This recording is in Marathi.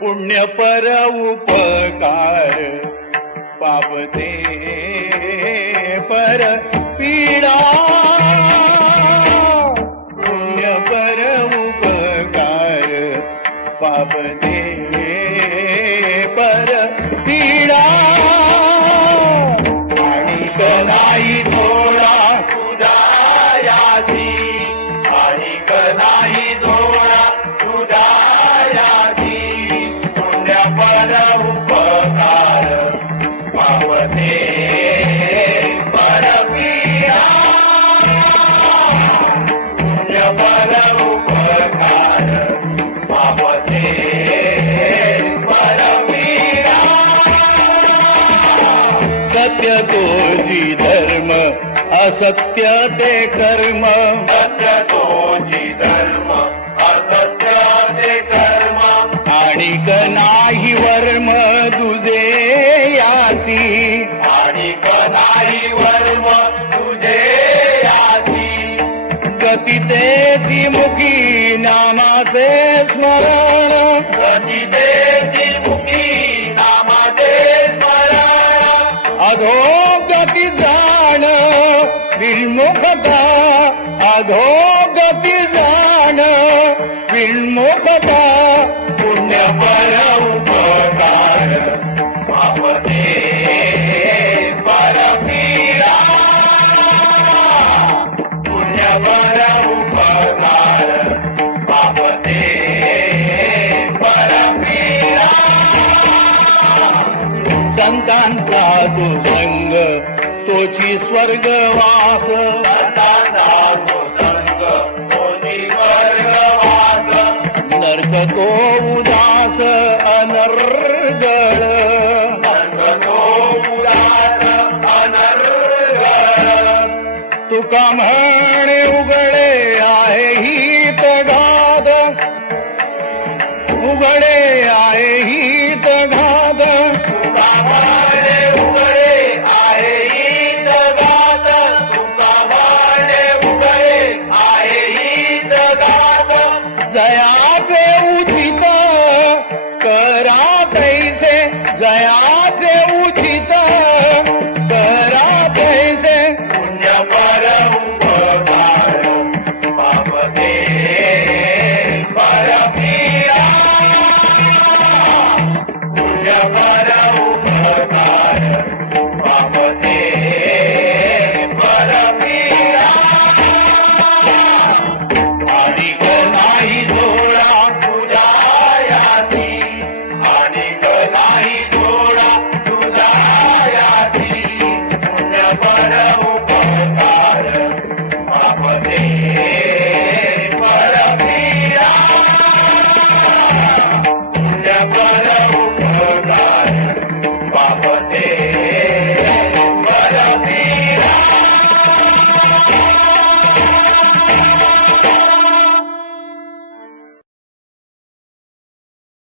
पुण्य पर उपकार पाप ते पर पीडा सत्य जी धर्म असत्य ते कर्म। सत्य गती तेची मुखी नामाचे स्मरण. गती तेची मुखी नामाचे स्मरण. अधोगती जाण विन्मुखता अधोगती जाण विन्मुखता तो संग तोची स्वर्गवास नर्क तो उदास अनर्गळ नर्क तो उदास अनर्गळ. तुका म्हणे उघडे आहे ही तगाद उघडे आहे ही तगाद जयाचे उचित करा पैसे पुण्य पर उपकार पाप दे पर पीरा